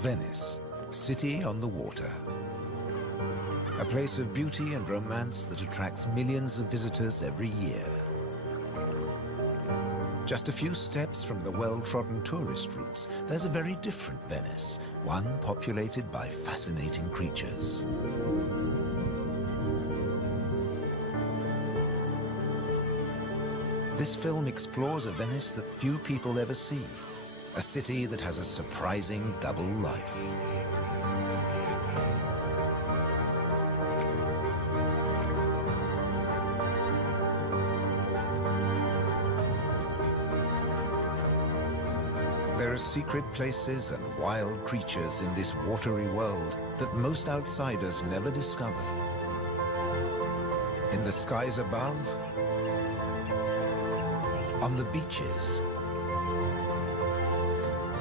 Venice, city on the water. A place of beauty and romance that attracts millions of visitors every year. Just a few steps from the well-trodden tourist routes, there's a very different Venice, one populated by fascinating creatures. This film explores a Venice that few people ever see, a city that has a surprising double life. There are secret places and wild creatures in this watery world that most outsiders never discover. In the skies above, on the beaches,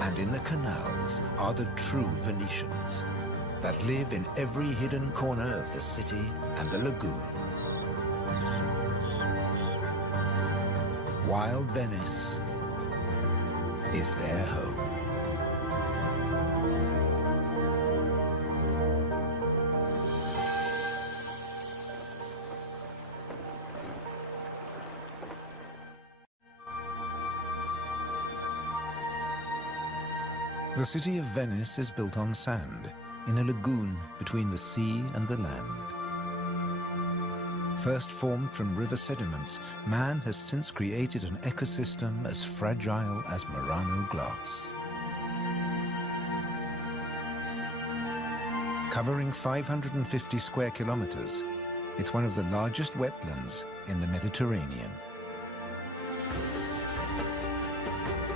and in the canals are the true Venetians that live in every hidden corner of the city and the lagoon. Wild Venice is their home. The city of Venice is built on sand, in a lagoon between the sea and the land. First formed from river sediments, man has since created an ecosystem as fragile as Murano glass. Covering 550 square kilometers, it's one of the largest wetlands in the Mediterranean.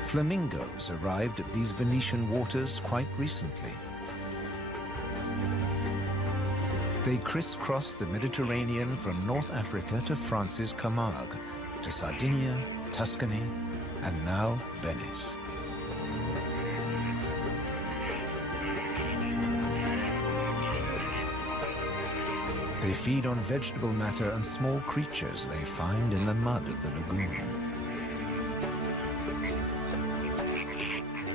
Flamingos arrived at these Venetian waters quite recently. They crisscross the Mediterranean from North Africa to France's Camargue, to Sardinia, Tuscany, and now Venice. They feed on vegetable matter and small creatures they find in the mud of the lagoon.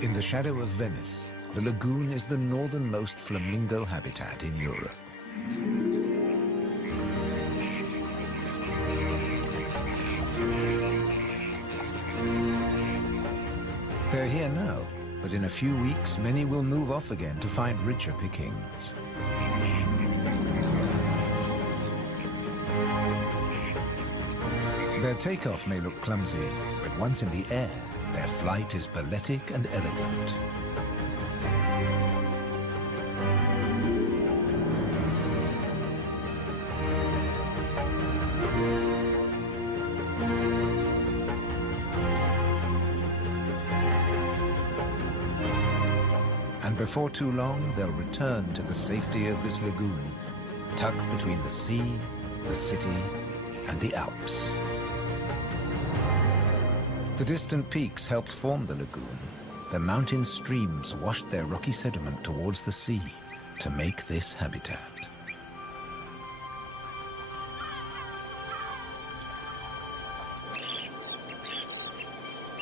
In the shadow of Venice, the lagoon is the northernmost flamingo habitat in Europe. They're here now, but in a few weeks, many will move off again to find richer pickings. Their takeoff may look clumsy, but once in the air, their flight is balletic and elegant. And before too long, they'll return to the safety of this lagoon, tucked between the sea, the city, and the Alps. The distant peaks helped form the lagoon. The mountain streams washed their rocky sediment towards the sea to make this habitat.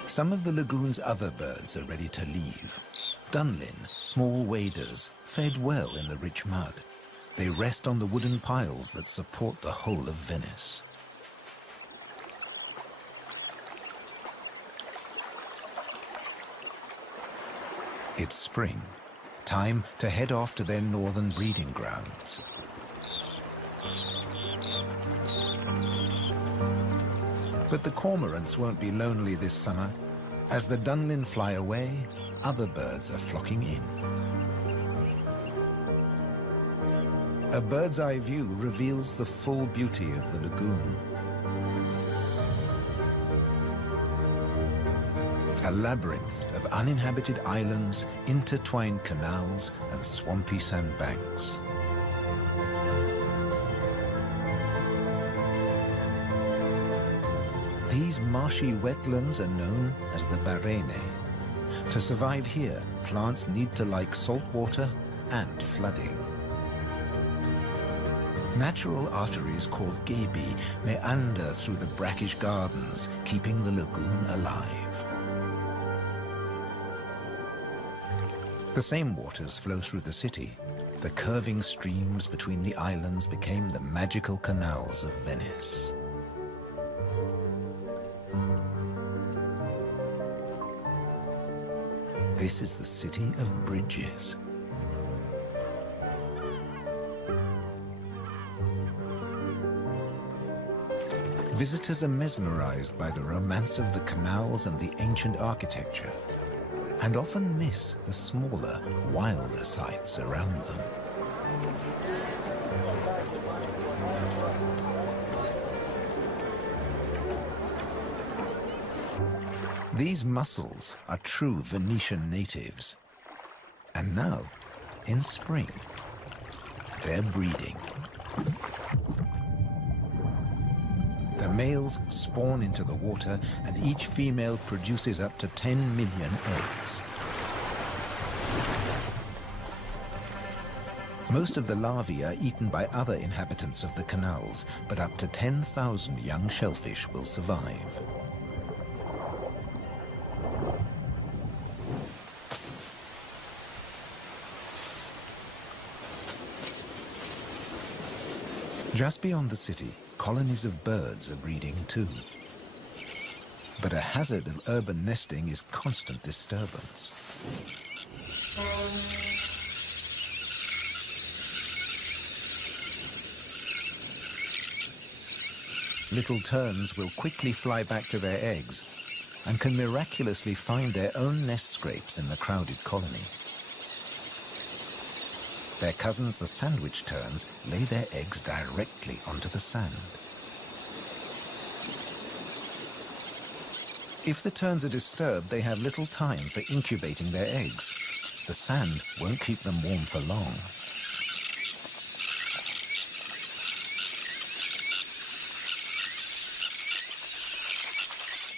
Some of the lagoon's other birds are ready to leave. Dunlin, small waders, fed well in the rich mud. They rest on the wooden piles that support the whole of Venice. It's spring, time to head off to their northern breeding grounds. But the cormorants won't be lonely this summer. As the Dunlin fly away, other birds are flocking in. A bird's eye view reveals the full beauty of the lagoon. A labyrinth of uninhabited islands, intertwined canals, and swampy sandbanks. These marshy wetlands are known as the Barene. To survive here, plants need to like salt water and flooding. Natural arteries called gabi meander through the brackish gardens, keeping the lagoon alive. The same waters flow through the city. The curving streams between the islands became the magical canals of Venice. This is the city of bridges. Visitors are mesmerized by the romance of the canals and the ancient architecture, and often miss the smaller, wilder sights around them. These mussels are true Venetian natives. And now, in spring, they're breeding. The males spawn into the water, and each female produces up to 10 million eggs. Most of the larvae are eaten by other inhabitants of the canals, but up to 10,000 young shellfish will survive. Just beyond the city, colonies of birds are breeding too. But a hazard of urban nesting is constant disturbance. Little terns will quickly fly back to their eggs and can miraculously find their own nest scrapes in the crowded colony. Their cousins, the sandwich terns, lay their eggs directly onto the sand. If the terns are disturbed, they have little time for incubating their eggs. The sand won't keep them warm for long.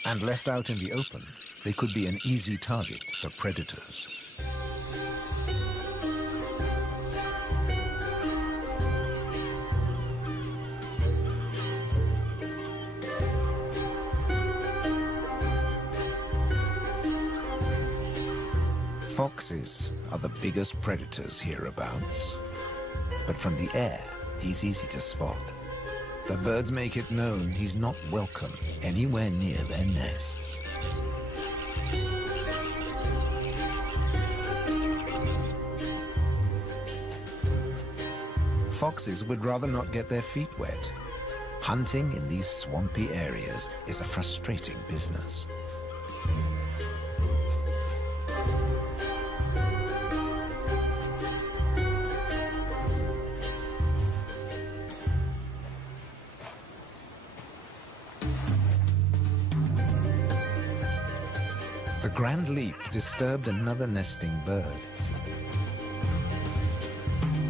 And left out in the open, they could be an easy target for predators. Foxes are the biggest predators hereabouts. But from the air, he's easy to spot. The birds make it known he's not welcome anywhere near their nests. Foxes would rather not get their feet wet. Hunting in these swampy areas is a frustrating business. The grand leap disturbed another nesting bird.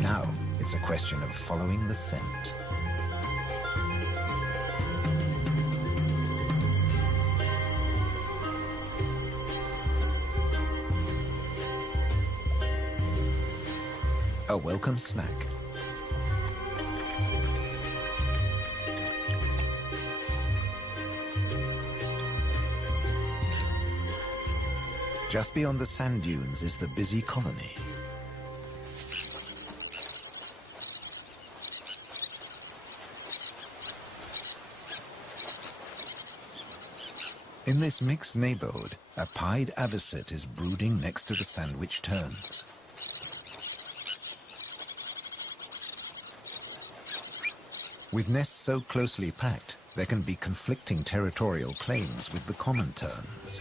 Now it's a question of following the scent. A welcome snack. Just beyond the sand dunes is the busy colony. In this mixed neighborhood, a pied avocet is brooding next to the sandwich terns. With nests so closely packed, there can be conflicting territorial claims with the common terns.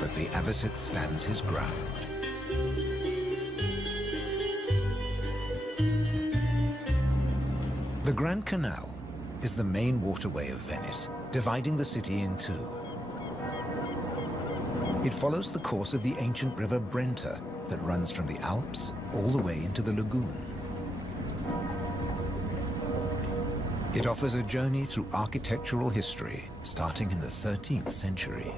But the avocet stands his ground. The Grand Canal is the main waterway of Venice, dividing the city in two. It follows the course of the ancient river Brenta that runs from the Alps all the way into the lagoon. It offers a journey through architectural history, starting in the 13th century.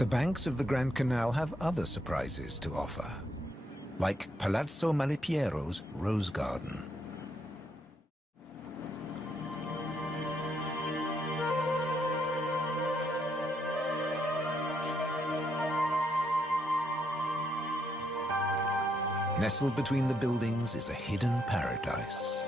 The banks of the Grand Canal have other surprises to offer, like Palazzo Malipiero's Rose Garden. Nestled between the buildings is a hidden paradise.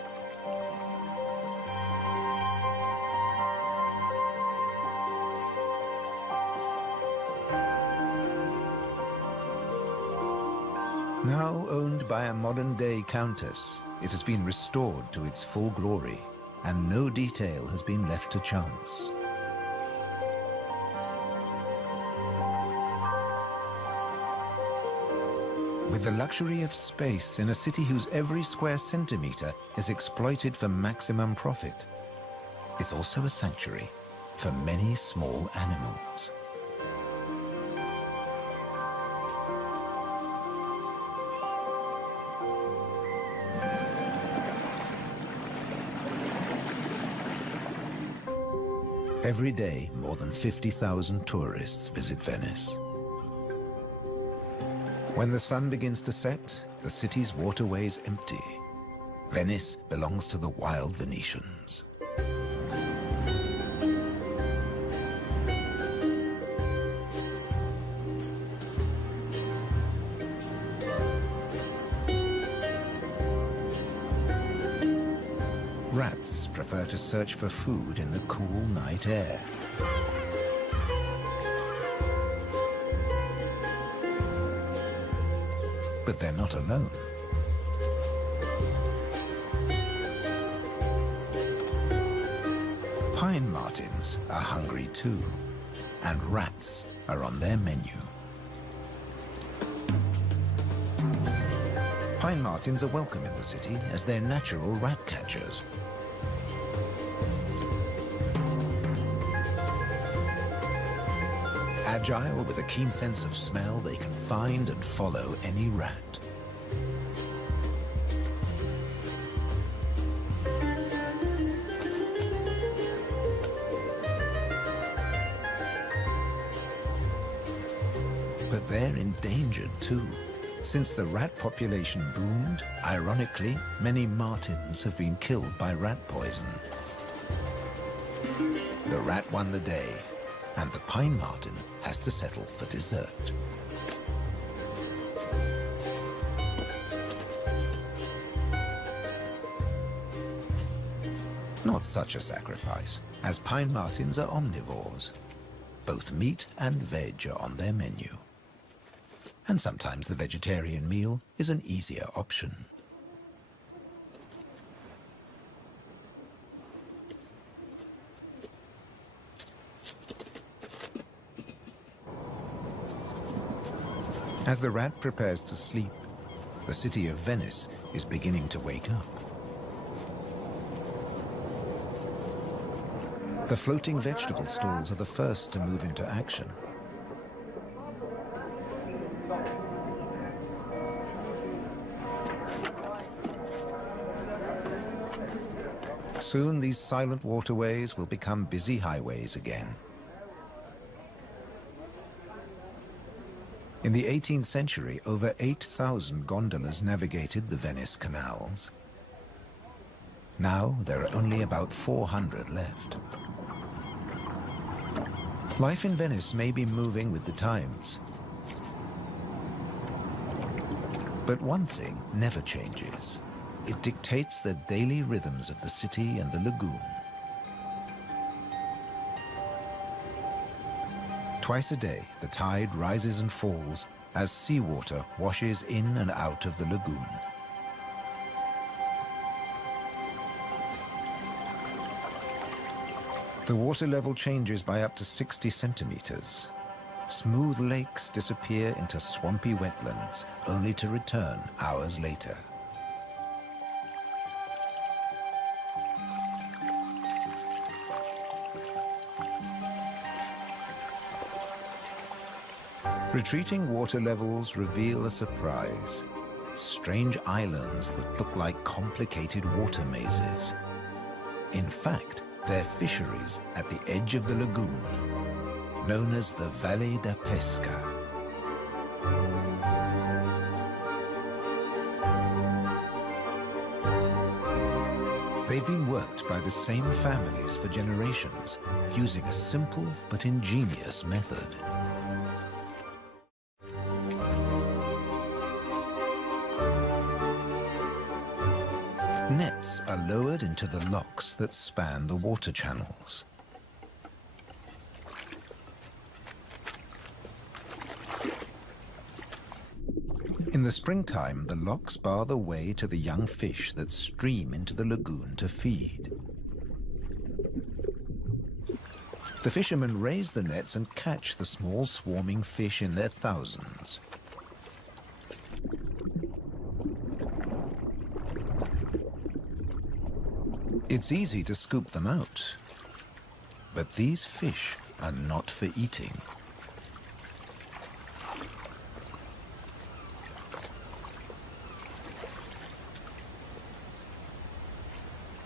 Now owned by a modern-day countess, it has been restored to its full glory, and no detail has been left to chance. With the luxury of space in a city whose every square centimeter is exploited for maximum profit, it's also a sanctuary for many small animals. Every day, more than 50,000 tourists visit Venice. When the sun begins to set, the city's waterways empty. Venice belongs to the wild Venetians. Rats prefer to search for food in the cool night air. But they're not alone. Pine martins are hungry too, and rats are on their menu. Pine martins are welcome in the city as they're natural rat catchers. Agile with a keen sense of smell, they can find and follow any rat. But they're endangered too. Since the rat population boomed, ironically, many martins have been killed by rat poison. The rat won the day, and the pine martin has to settle for dessert. Not such a sacrifice, as pine martins are omnivores. Both meat and veg are on their menu. And sometimes the vegetarian meal is an easier option. As the rat prepares to sleep, the city of Venice is beginning to wake up. The floating vegetable stalls are the first to move into action. Soon these silent waterways will become busy highways again. In the 18th century, over 8,000 gondolas navigated the Venice canals. Now there are only about 400 left. Life in Venice may be moving with the times. But one thing never changes. It dictates the daily rhythms of the city and the lagoon. Twice a day, the tide rises and falls as seawater washes in and out of the lagoon. The water level changes by up to 60 centimeters. Smooth lakes disappear into swampy wetlands, only to return hours later. Retreating water levels reveal a surprise. Strange islands that look like complicated water mazes. In fact, they're fisheries at the edge of the lagoon. known as the Valle da Pesca. They've been worked by the same families for generations, using a simple but ingenious method. Nets are lowered into the locks that span the water channels. In the springtime, the locks bar the way to the young fish that stream into the lagoon to feed. The fishermen raise the nets and catch the small swarming fish in their thousands. It's easy to scoop them out, but these fish are not for eating.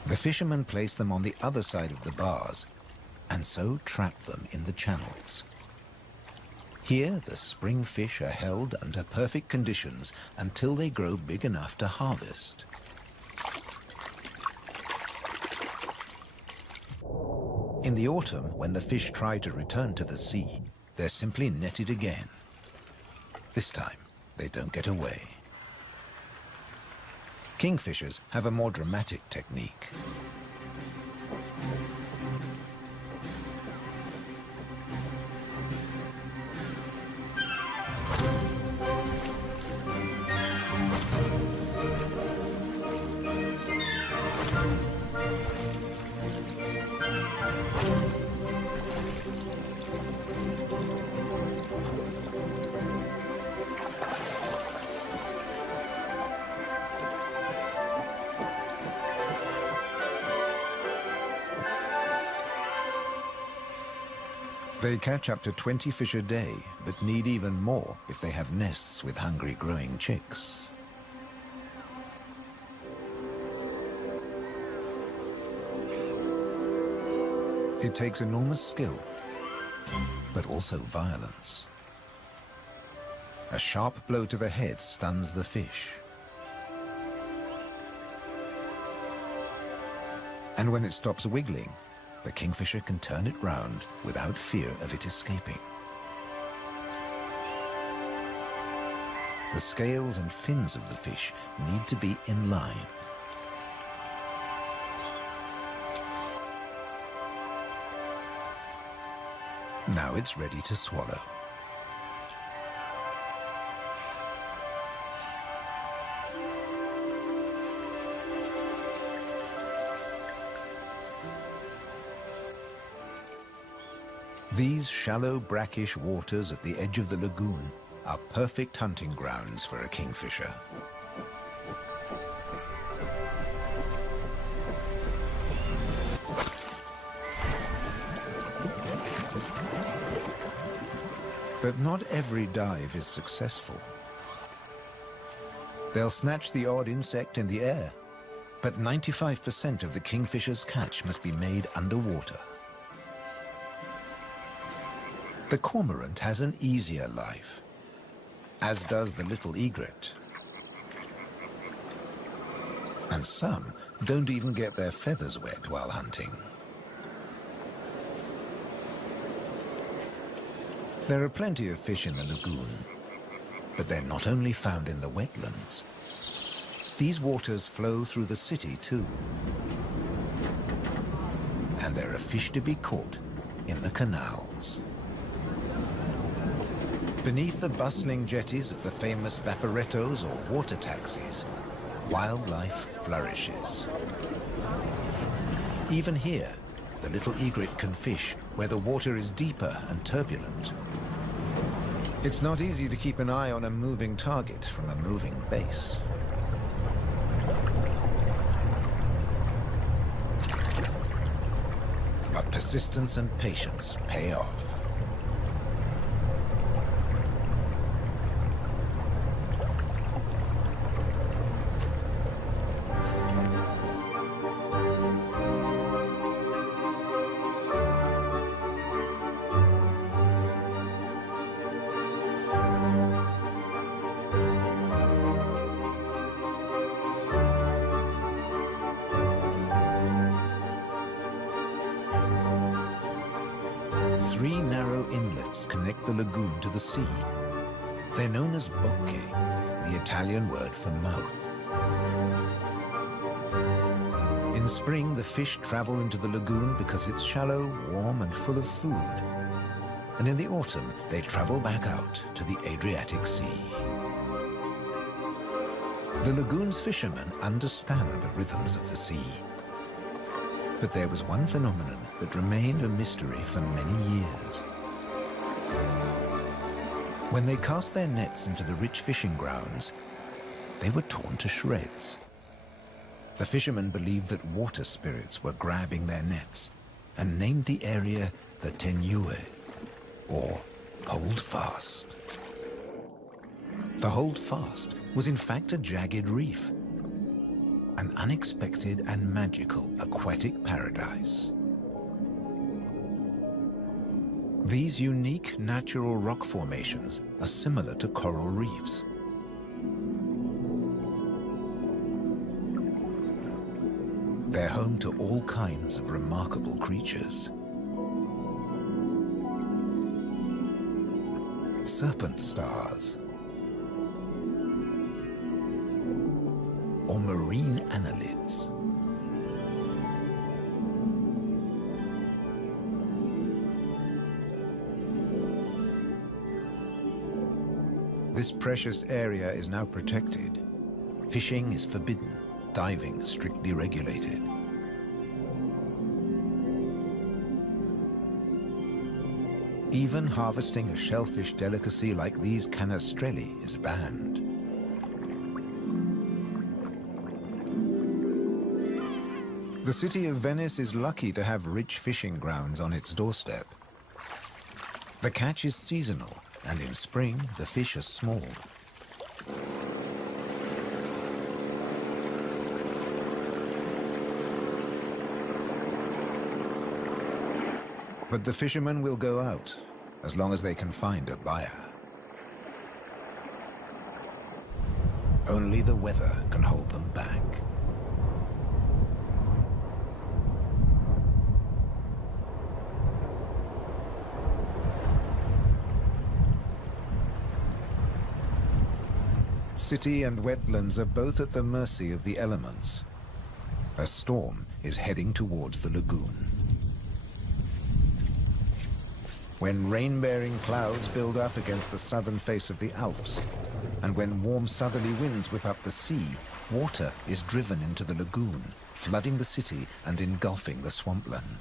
The fishermen place them on the other side of the bars and so trap them in the channels. Here, the spring fish are held under perfect conditions until they grow big enough to harvest. In the autumn, when the fish try to return to the sea, they're simply netted again. This time, they don't get away. Kingfishers have a more dramatic technique. They catch up to 20 fish a day, but need even more if they have nests with hungry growing chicks. It takes enormous skill, but also violence. A sharp blow to the head stuns the fish. And when it stops wiggling, the kingfisher can turn it round without fear of it escaping. The scales and fins of the fish need to be in line. Now it's ready to swallow. These shallow, brackish waters at the edge of the lagoon are perfect hunting grounds for a kingfisher. But not every dive is successful. They'll snatch the odd insect in the air, but 95% of the kingfisher's catch must be made underwater. The cormorant has an easier life, as does the little egret. And some don't even get their feathers wet while hunting. There are plenty of fish in the lagoon, but they're not only found in the wetlands. These waters flow through the city too. And there are fish to be caught in the canals. Beneath the bustling jetties of the famous vaporettos or water taxis, wildlife flourishes. Even here, the little egret can fish where the water is deeper and turbulent. It's not easy to keep an eye on a moving target from a moving base. But persistence and patience pay off. 3 narrow inlets connect the lagoon to the sea. They're known as bocche, the Italian word for mouth. In spring, the fish travel into the lagoon because it's shallow, warm, and full of food. And in the autumn, they travel back out to the Adriatic Sea. The lagoon's fishermen understand the rhythms of the sea. But there was one phenomenon that remained a mystery for many years. When they cast their nets into the rich fishing grounds, they were torn to shreds. The fishermen believed that water spirits were grabbing their nets and named the area the Tenue, or Hold Fast. The Hold Fast was in fact a jagged reef, an unexpected and magical aquatic paradise. These unique natural rock formations are similar to coral reefs. They're home to all kinds of remarkable creatures. Serpent stars, or marine annelids. This precious area is now protected. Fishing is forbidden, diving strictly regulated. Even harvesting a shellfish delicacy like these canestrelli is banned. The city of Venice is lucky to have rich fishing grounds on its doorstep. The catch is seasonal, and in spring, the fish are small. But the fishermen will go out, as long as they can find a buyer. Only the weather can hold them back. City and wetlands are both at the mercy of the elements. A storm is heading towards the lagoon. When rain-bearing clouds build up against the southern face of the Alps, and when warm southerly winds whip up the sea, water is driven into the lagoon, flooding the city and engulfing the swampland.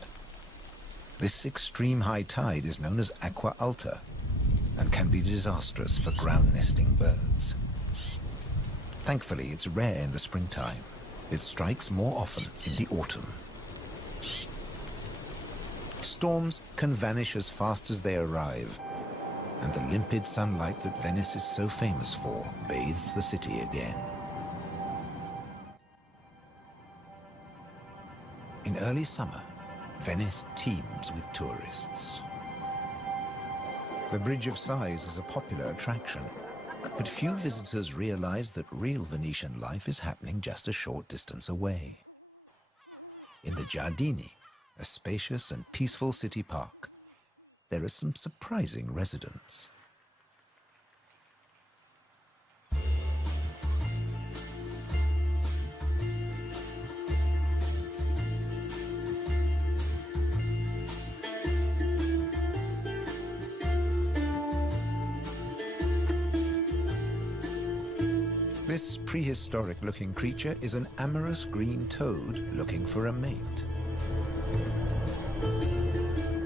This extreme high tide is known as aqua alta and can be disastrous for ground-nesting birds. Thankfully, it's rare in the springtime. It strikes more often in the autumn. Storms can vanish as fast as they arrive, and the limpid sunlight that Venice is so famous for bathes the city again. In early summer, Venice teems with tourists. The Bridge of Sighs is a popular attraction, but few visitors realize that real Venetian life is happening just a short distance away. In the Giardini, a spacious and peaceful city park, there are some surprising residents. This prehistoric-looking creature is an amorous green toad looking for a mate.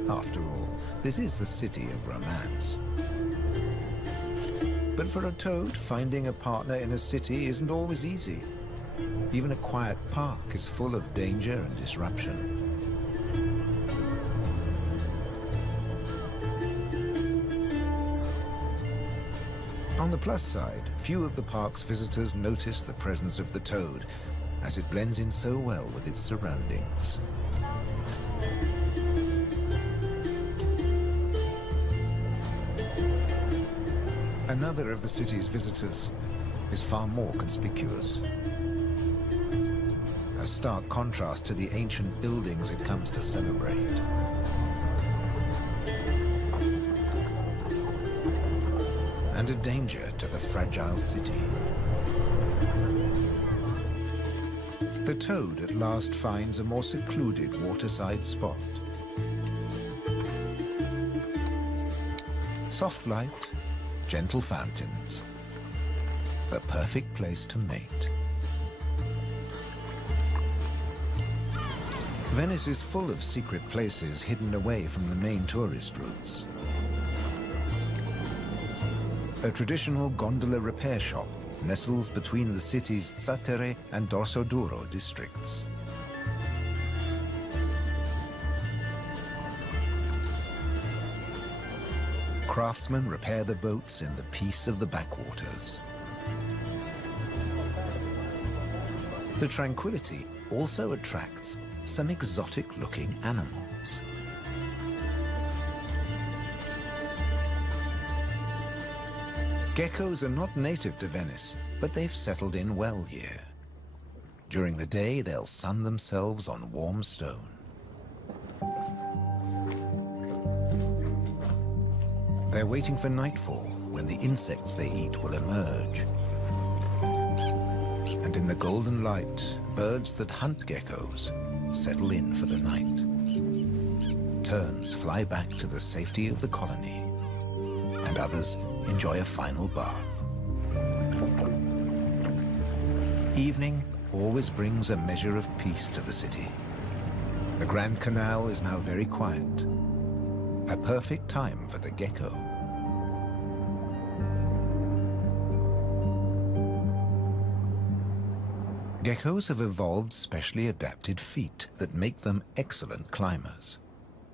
After all, this is the city of romance. But for a toad, finding a partner in a city isn't always easy. Even a quiet park is full of danger and disruption. On the plus side, few of the park's visitors notice the presence of the toad, as it blends in so well with its surroundings. Another of the city's visitors is far more conspicuous. A stark contrast to the ancient buildings it comes to celebrate. and a danger to the fragile city. The toad at last finds a more secluded waterside spot. Soft light, gentle fountains, the perfect place to mate. Venice is full of secret places hidden away from the main tourist routes. A traditional gondola repair shop nestles between the city's Zattere and Dorsoduro districts. Craftsmen repair the boats in the peace of the backwaters. The tranquility also attracts some exotic-looking animals. Geckos are not native to Venice, but they've settled in well here. During the day, they'll sun themselves on warm stone. They're waiting for nightfall, when the insects they eat will emerge. And in the golden light, birds that hunt geckos settle in for the night. Terns fly back to the safety of the colony, and others enjoy a final bath. Evening always brings a measure of peace to the city. The Grand Canal is now very quiet, a perfect time for the gecko. Geckos have evolved specially adapted feet that make them excellent climbers.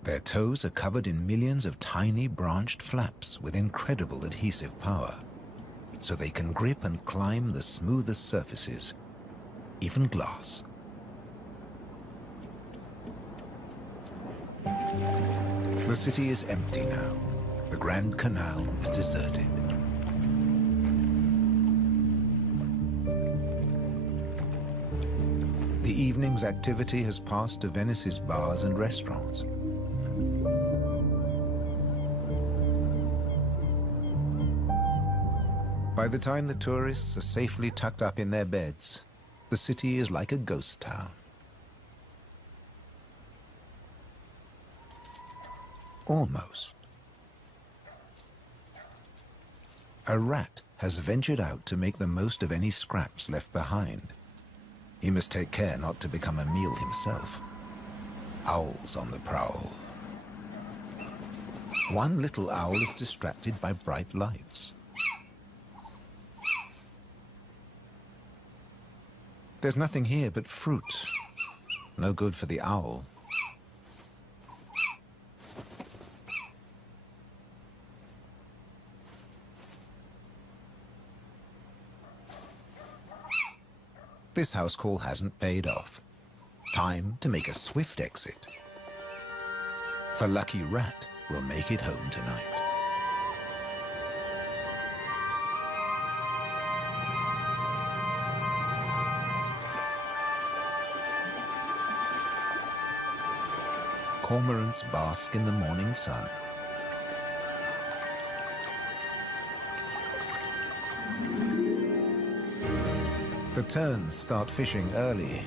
Their toes are covered in millions of tiny branched flaps with incredible adhesive power, so they can grip and climb the smoothest surfaces, even glass. The city is empty now. The Grand Canal is deserted. The evening's activity has passed to Venice's bars and restaurants. By the time the tourists are safely tucked up in their beds, the city is like a ghost town. Almost. A rat has ventured out to make the most of any scraps left behind. He must take care not to become a meal himself. Owls on the prowl. One little owl is distracted by bright lights. There's nothing here but fruit. No good for the owl. This house call hasn't paid off. Time to make a swift exit. The lucky rat will make it home tonight. Cormorants bask in the morning sun. The terns start fishing early.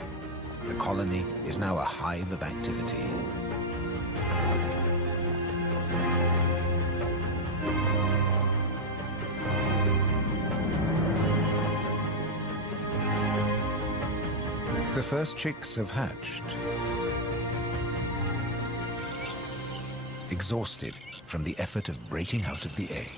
The colony is now a hive of activity. The first chicks have hatched. Exhausted from the effort of breaking out of the egg.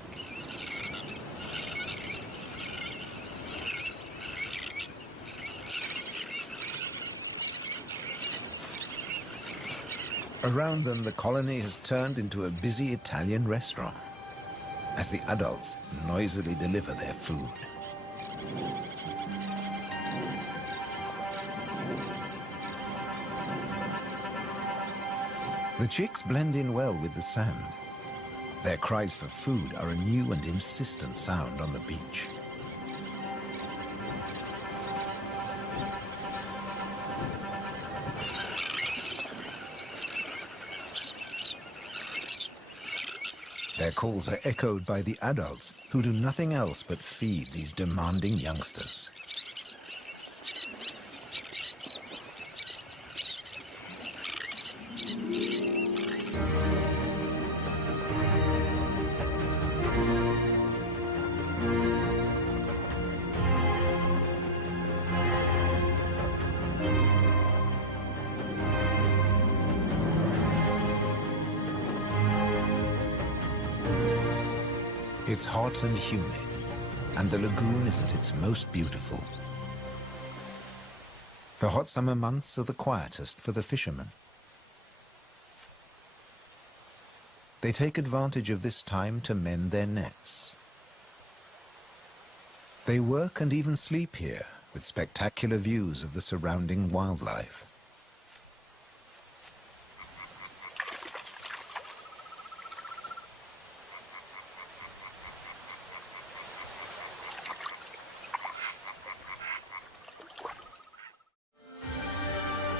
Around them, the colony has turned into a busy Italian restaurant as the adults noisily deliver their food. The chicks blend in well with the sand. Their cries for food are a new and insistent sound on the beach. Their calls are echoed by the adults who do nothing else but feed these demanding youngsters. It's hot and humid, and the lagoon is at its most beautiful. The hot summer months are the quietest for the fishermen. They take advantage of this time to mend their nets. They work and even sleep here, with spectacular views of the surrounding wildlife.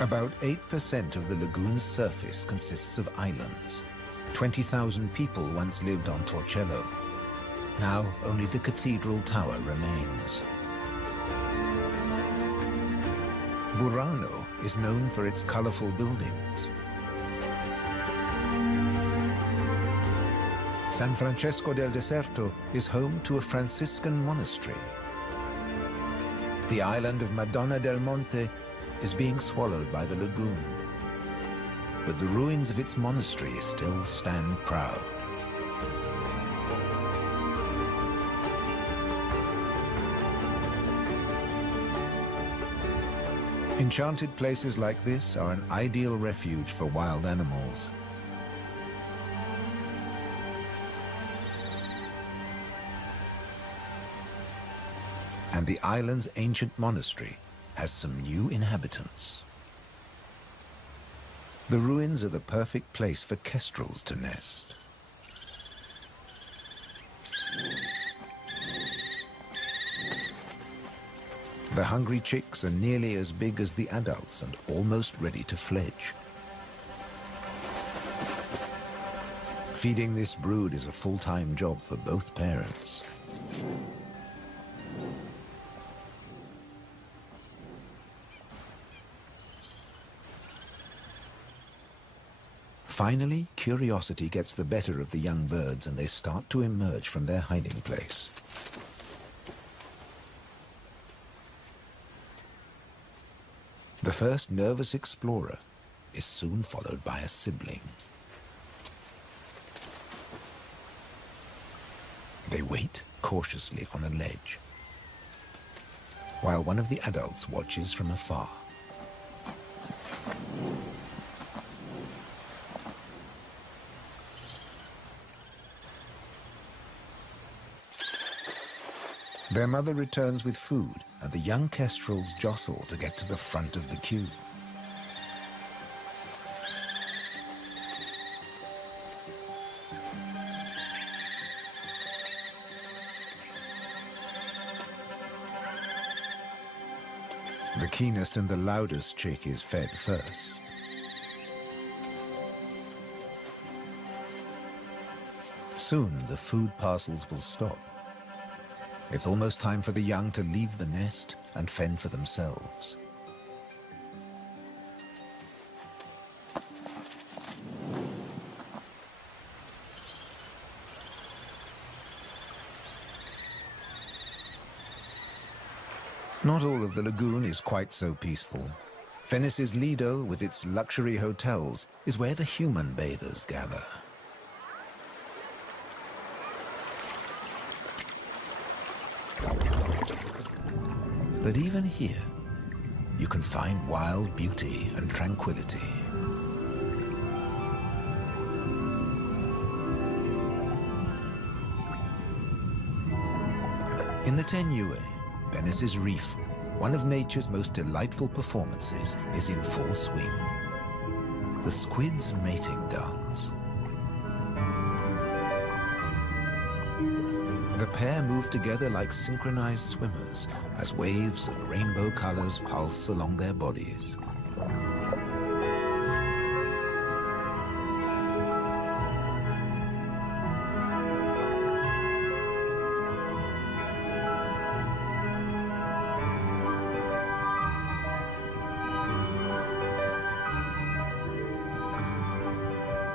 About 8% of the lagoon's surface consists of islands. 20,000 people once lived on Torcello. Now only the cathedral tower remains. Burano is known for its colorful buildings. San Francesco del Deserto is home to a Franciscan monastery. The island of Madonna del Monte is being swallowed by the lagoon, but the ruins of its monastery still stand proud. Enchanted places like this are an ideal refuge for wild animals. And the island's ancient monastery has some new inhabitants. The ruins are the perfect place for kestrels to nest. The hungry chicks are nearly as big as the adults and almost ready to fledge. Feeding this brood is a full-time job for both parents. Finally, curiosity gets the better of the young birds and they start to emerge from their hiding place. The first nervous explorer is soon followed by a sibling. They wait cautiously on a ledge, while one of the adults watches from afar. Their mother returns with food, and the young kestrels jostle to get to the front of the queue. The keenest and the loudest chick is fed first. Soon the food parcels will stop. It's almost time for the young to leave the nest and fend for themselves. Not all of the lagoon is quite so peaceful. Venice's Lido, with its luxury hotels, is where the human bathers gather. But even here, you can find wild beauty and tranquility. In the Tenue, Venice's reef, one of nature's most delightful performances is in full swing. The squid's mating dance. The pair move together like synchronized swimmers as waves of rainbow colors pulse along their bodies.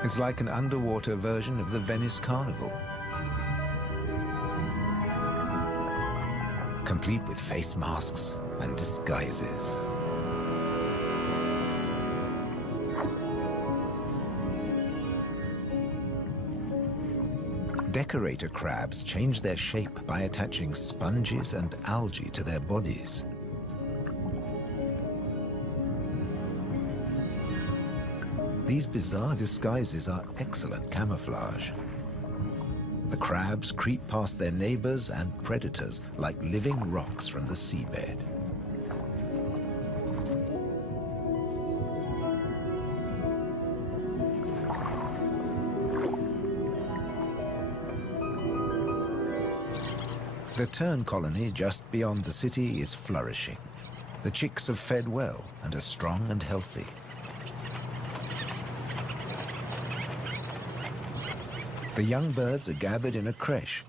It's like an underwater version of the Venice Carnival. Complete with face masks and disguises. Decorator crabs change their shape by attaching sponges and algae to their bodies. These bizarre disguises are excellent camouflage. The crabs creep past their neighbors and predators like living rocks from the seabed. The tern colony just beyond the city is flourishing. The chicks have fed well and are strong and healthy. The young birds are gathered in a creche,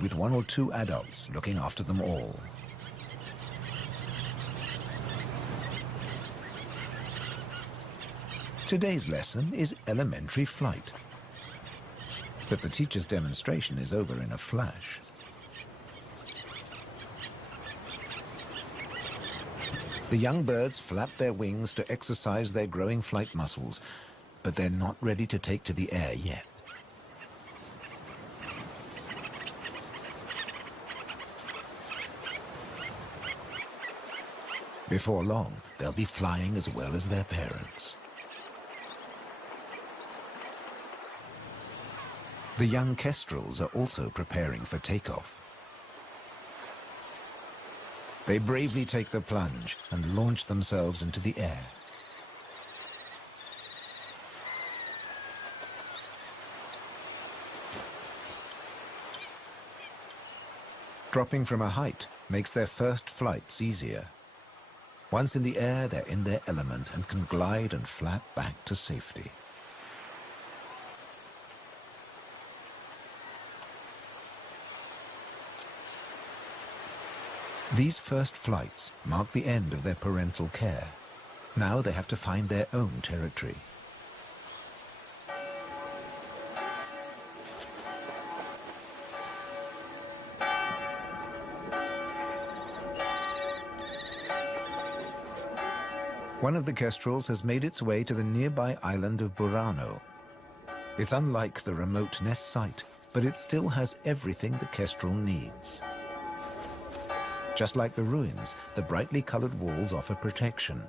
with 1 or 2 adults looking after them all. Today's lesson is elementary flight. But the teacher's demonstration is over in a flash. The young birds flap their wings to exercise their growing flight muscles, but they're not ready to take to the air yet. Before long, they'll be flying as well as their parents. The young kestrels are also preparing for takeoff. They bravely take the plunge and launch themselves into the air. Dropping from a height makes their first flights easier. Once in the air, they're in their element and can glide and flap back to safety. These first flights mark the end of their parental care. Now they have to find their own territory. One of the kestrels has made its way to the nearby island of Burano. It's unlike the remote nest site, but it still has everything the kestrel needs. Just like the ruins, the brightly colored walls offer protection.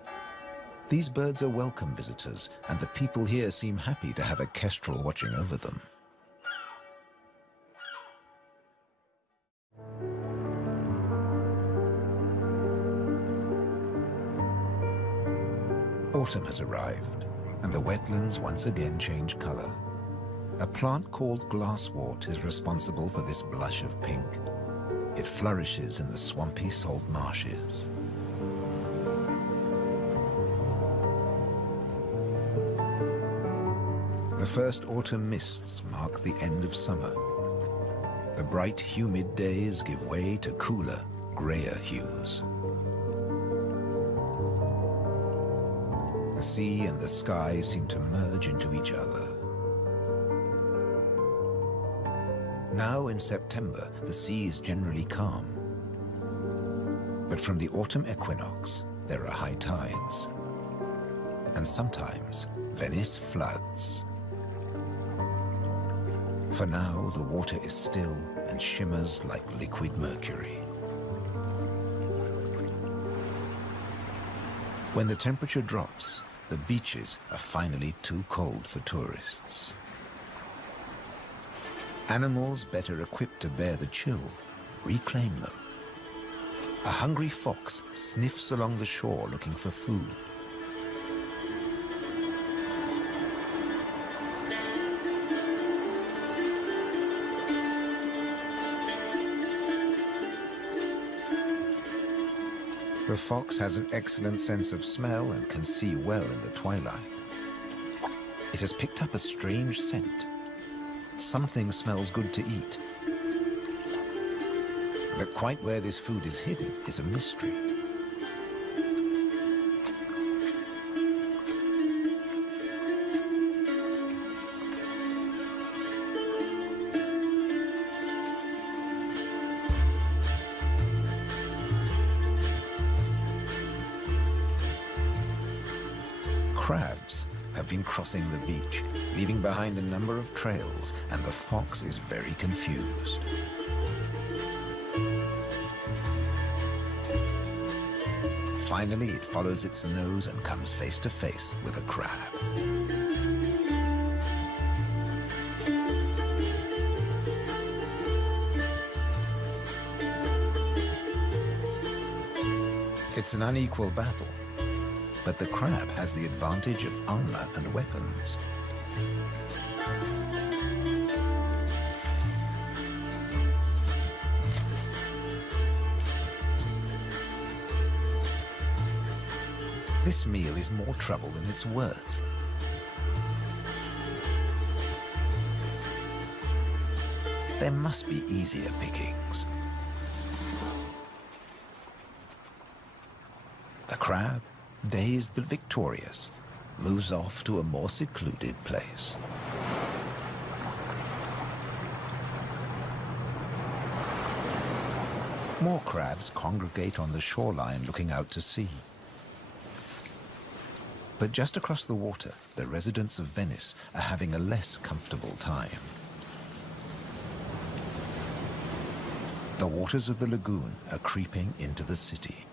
These birds are welcome visitors, and the people here seem happy to have a kestrel watching over them. Autumn has arrived, and the wetlands once again change color. A plant called glasswort is responsible for this blush of pink. It flourishes in the swampy salt marshes. The first autumn mists mark the end of summer. The bright, humid days give way to cooler, grayer hues. The sea and the sky seem to merge into each other. Now in September, the sea is generally calm. But from the autumn equinox, there are high tides. And sometimes, Venice floods. For now, the water is still and shimmers like liquid mercury. When the temperature drops, the beaches are finally too cold for tourists. Animals better equipped to bear the chill reclaim them. A hungry fox sniffs along the shore looking for food. The fox has an excellent sense of smell and can see well in the twilight. It has picked up a strange scent. Something smells good to eat. But quite where this food is hidden is a mystery. Crabs have been crossing the beach, leaving behind a number of trails, and the fox is very confused. Finally, it follows its nose and comes face to face with a crab. It's an unequal battle, but the crab has the advantage of armor and weapons. This meal is more trouble than it's worth. There must be easier pickings. The crab, dazed but victorious, moves off to a more secluded place. More crabs congregate on the shoreline looking out to sea. But just across the water, the residents of Venice are having a less comfortable time. The waters of the lagoon are creeping into the city.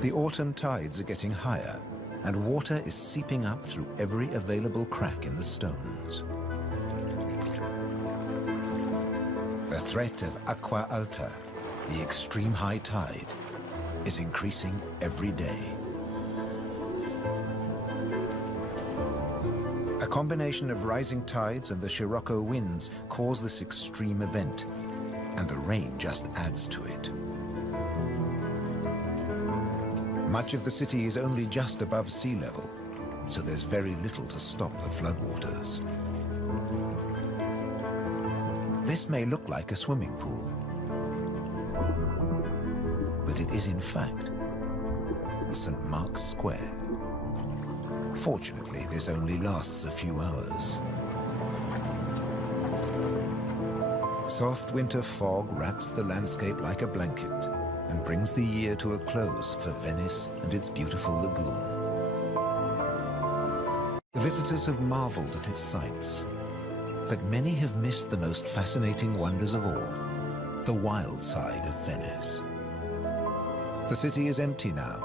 The autumn tides are getting higher, and water is seeping up through every available crack in the stones. The threat of acqua alta, the extreme high tide, is increasing every day. A combination of rising tides and the Scirocco winds cause this extreme event, and the rain just adds to it. Much of the city is only just above sea level, so there's very little to stop the floodwaters. This may look like a swimming pool, but it is in fact St. Mark's Square. Fortunately, this only lasts a few hours. Soft winter fog wraps the landscape like a blanket and brings the year to a close for Venice and its beautiful lagoon. The visitors have marveled at its sights, but many have missed the most fascinating wonders of all, the wild side of Venice. The city is empty now,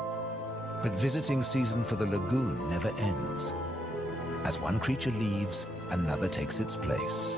but visiting season for the lagoon never ends. As one creature leaves, another takes its place.